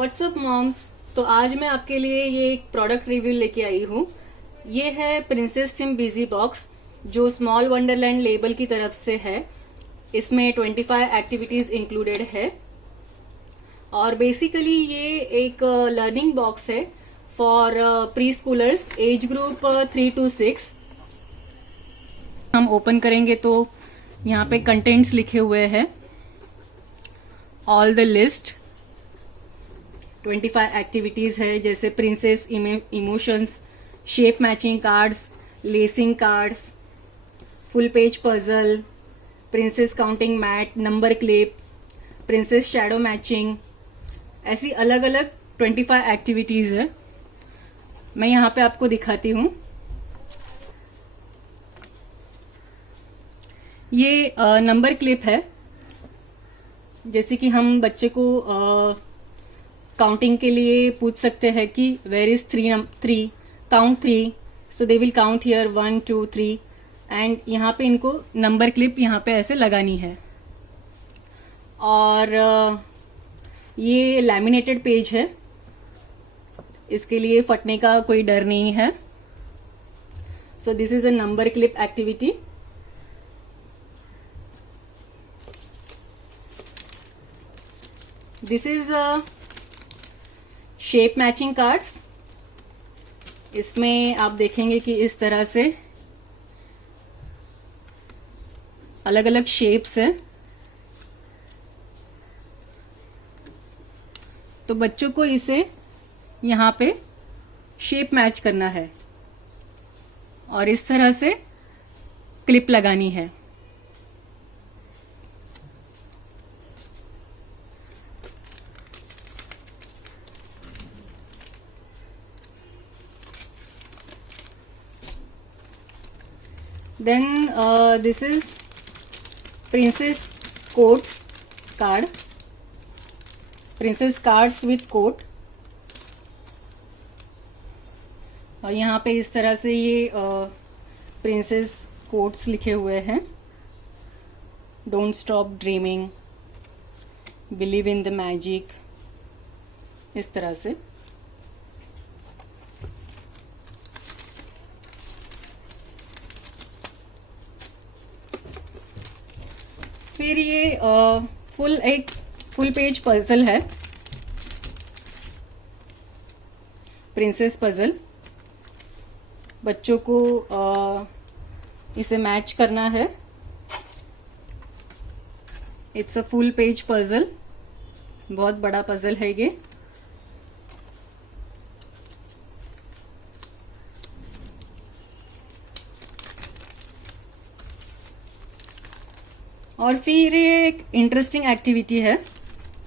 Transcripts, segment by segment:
WhatsApp moms. तो आज मैं आपके लिए ये एक प्रोडक्ट रिव्यू लेके आई हूँ। ये है प्रिंसेस थीम बिजी बॉक्स जो स्मॉल वंडरलैंड लेबल की तरफ से है। इसमें 25 एक्टिविटीज इंक्लूडेड है और बेसिकली ये एक लर्निंग बॉक्स है for preschoolers age group 3 to 6। हम ओपन करेंगे तो यहाँ पे कंटेंट्स लिखे हुए हैं, ऑल द लिस्ट 25 एक्टिविटीज है, जैसे princess emotions, shape matching cards, lacing cards, full page puzzle, princess counting mat, number clip, princess shadow matching, ऐसी अलग अलग 25 एक्टिविटीज है। मैं यहाँ पे आपको दिखाती हूँ। ये नंबर क्लिप है, जैसे कि हम बच्चे को काउंटिंग के लिए पूछ सकते हैं कि where is 3 count 3, so they will count here 1 2 3 and यहाँ पे इनको नंबर क्लिप यहाँ पे ऐसे लगानी है। और ये लैमिनेटेड पेज है, इसके लिए फटने का कोई डर नहीं है। सो this is a number clip activity. This is shape matching cards. इसमें आप देखेंगे कि इस तरह से अलग अलग शेप्स हैं। तो बच्चों को इसे यहाँ पे शेप मैच करना है और इस तरह से क्लिप लगानी है। Then this is princess coats card, princess cards with coat। और यहाँ पे इस तरह से ये प्रिंसेस कोट्स लिखे हुए हैं, don't stop dreaming, believe in the magic, इस तरह से। फिर ये एक फुल पेज पजल है, प्रिंसेस पजल। बच्चों को इसे मैच करना है। It's a full page puzzle, बहुत बड़ा पजल है ये। और फिर ये एक इंटरेस्टिंग एक्टिविटी है,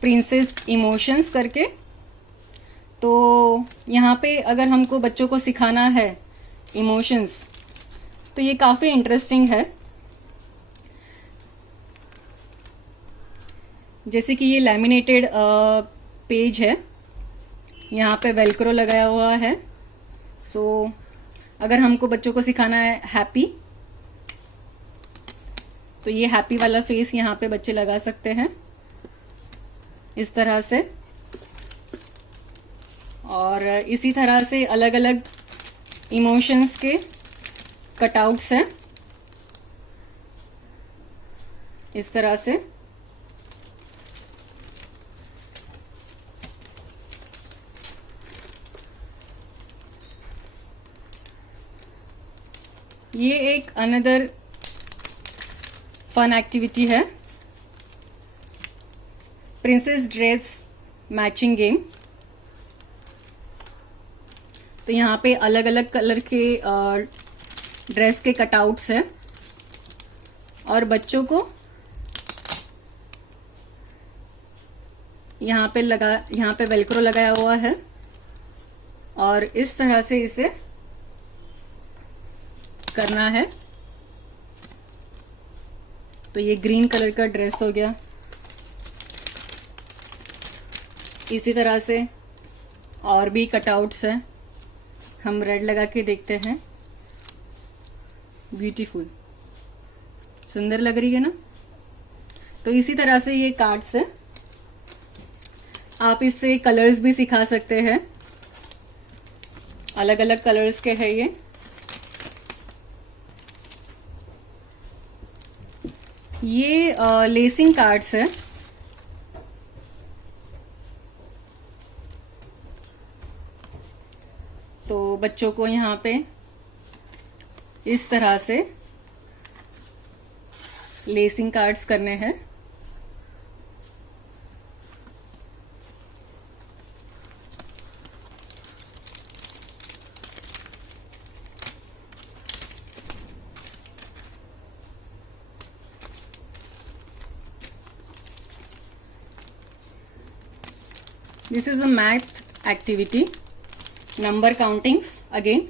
प्रिंसेस इमोशंस करके। तो यहाँ पे अगर हमको बच्चों को सिखाना है इमोशंस तो ये काफ़ी इंटरेस्टिंग है। जैसे कि ये लैमिनेटेड पेज है, यहाँ पे वेलक्रो लगाया हुआ है। सो अगर हमको बच्चों को सिखाना है हैप्पी, तो ये हैप्पी वाला फेस यहाँ पे बच्चे लगा सकते हैं इस तरह से। और इसी तरह से अलग अलग इमोशंस के कटआउट्स हैं इस तरह से। ये एक अनदर फन एक्टिविटी है, प्रिंसेस ड्रेस मैचिंग गेम। तो यहाँ पे अलग अलग कलर के ड्रेस के कटआउट्स हैं और बच्चों को यहाँ पे वेलक्रो लगाया हुआ है और इस तरह से इसे करना है। तो ये ग्रीन कलर का ड्रेस हो गया। इसी तरह से और भी कटआउट्स हैं, हम रेड लगा के देखते हैं। ब्यूटीफुल, सुंदर लग रही है ना। तो इसी तरह से ये कार्ड्स है। आप इससे कलर्स भी सिखा सकते हैं, अलग अलग कलर्स के हैं ये लेसिंग कार्ड्स है। तो बच्चों को यहाँ पे इस तरह से लेसिंग कार्ड्स करने हैं। This is a math activity, number countings again.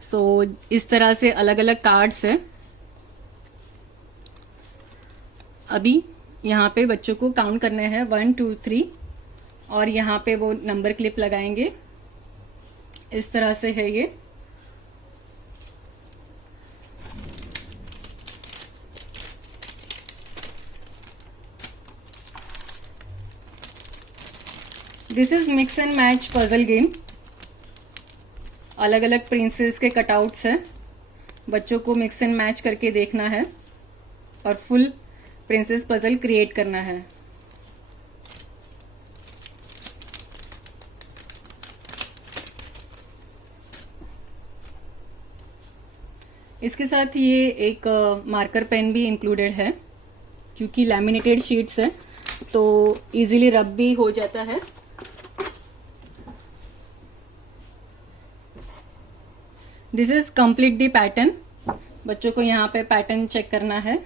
So इस तरह से अलग अलग कार्ड्स हैं। अभी यहाँ पे बच्चों को काउंट करने हैं 1 2 3 और यहाँ पे वो नंबर क्लिप लगाएंगे। इस तरह से है ये। This is mix and match puzzle game. अलग अलग प्रिंसेस के कटआउट्स हैं, बच्चों को मिक्स एंड मैच करके देखना है और फुल प्रिंसेस पजल क्रिएट करना है। इसके साथ ये एक मार्कर पेन भी इंक्लूडेड है, क्योंकि लैमिनेटेड शीट्स है तो इजीली रब भी हो जाता है। This is complete the pattern. बच्चों को यहाँ पे पैटर्न चेक करना है।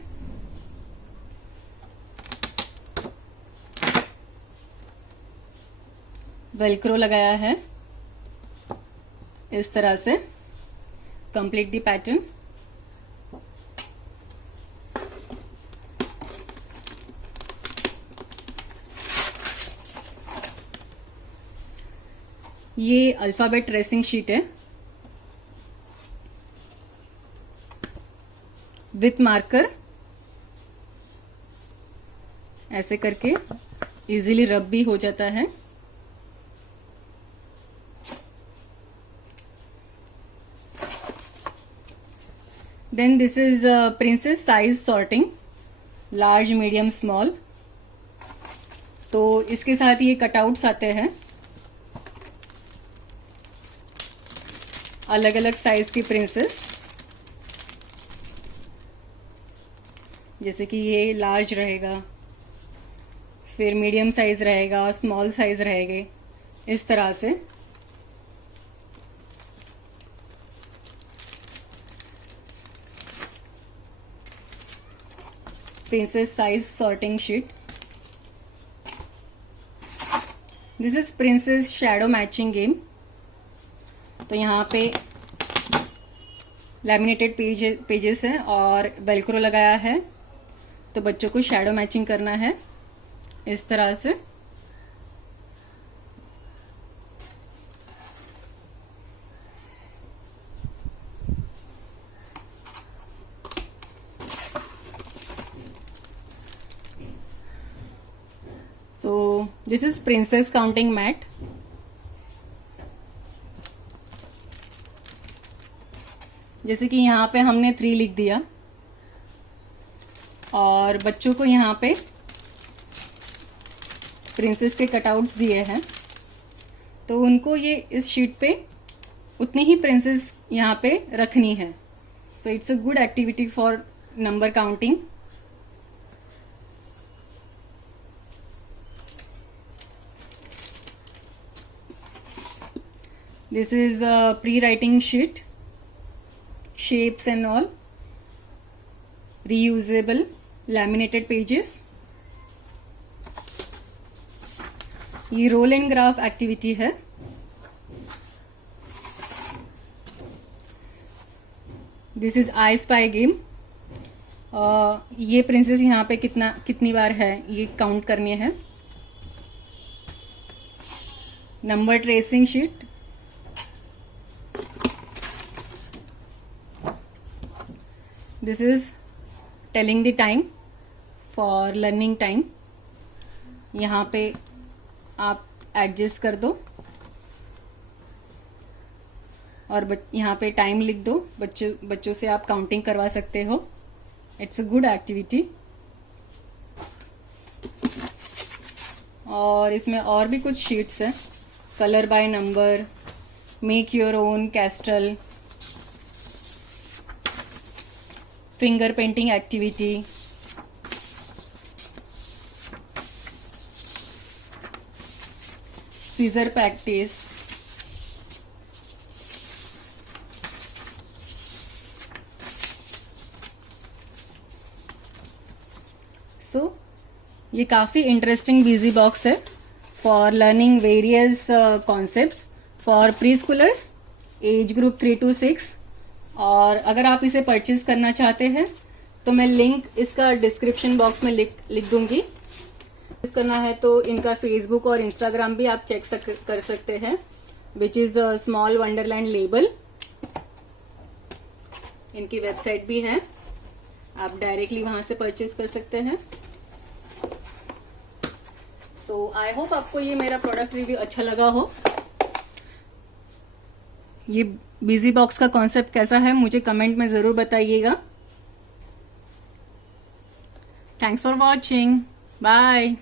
वेलक्रो लगाया है इस तरह से। Complete the pattern. ये अल्फाबेट ट्रेसिंग शीट है विथ मार्कर। ऐसे करके इजीली रब भी हो जाता है। Then this is princess size sorting, large medium small. तो इसके साथ ये कटआउट्स आते हैं अलग अलग साइज की प्रिंसेस, जैसे कि ये लार्ज रहेगा, फिर मीडियम साइज रहेगा, स्मॉल साइज रहेंगे, इस तरह से। Princess size sorting sheet. This is princess shadow matching game. तो यहाँ पे लैमिनेटेड पेजेस है और वेलक्रो लगाया है, तो बच्चों को शैडो मैचिंग करना है इस तरह से। So this is princess counting mat. जैसे कि यहाँ पे हमने 3 लिख दिया और बच्चों को यहाँ पे प्रिंसेस के कटआउट्स दिए हैं, तो उनको ये इस शीट पे उतनी ही प्रिंसेस यहाँ पे रखनी है। So it's a good activity for number counting. This is a pre writing sheet, shapes and all, reusable laminated pages। ये रोल एंड ग्राफ एक्टिविटी है। This is I spy game. ये princess यहाँ पे कितनी बार है ये काउंट करनी है। Number tracing sheet. This is telling the time for learning time। यहाँ पे आप एडजस्ट कर दो और यहाँ पे टाइम लिख दो। बच्चों से आप काउंटिंग करवा सकते हो। It's a good activity. और इसमें और भी कुछ शीट्स हैं। Colour by number, make your own castle, finger painting activity, scissor practice, ये काफ़ी इंटरेस्टिंग बिजी बॉक्स है for learning various concepts for preschoolers age group 3 to 6। और अगर आप इसे परचेज करना चाहते हैं तो मैं लिंक इसका डिस्क्रिप्शन बॉक्स में लिख दूंगी। करना है तो इनका फेसबुक और इंस्टाग्राम भी आप चेक कर सकते हैं, which is small Wonderland label. इनकी वेबसाइट भी है, आप डायरेक्टली वहां से परचेज कर सकते हैं। सो आई होप आपको ये मेरा प्रोडक्ट रिव्यू अच्छा लगा हो। ये बिजी बॉक्स का कॉन्सेप्ट कैसा है मुझे कमेंट में जरूर बताइएगा। Thanks for watching, bye.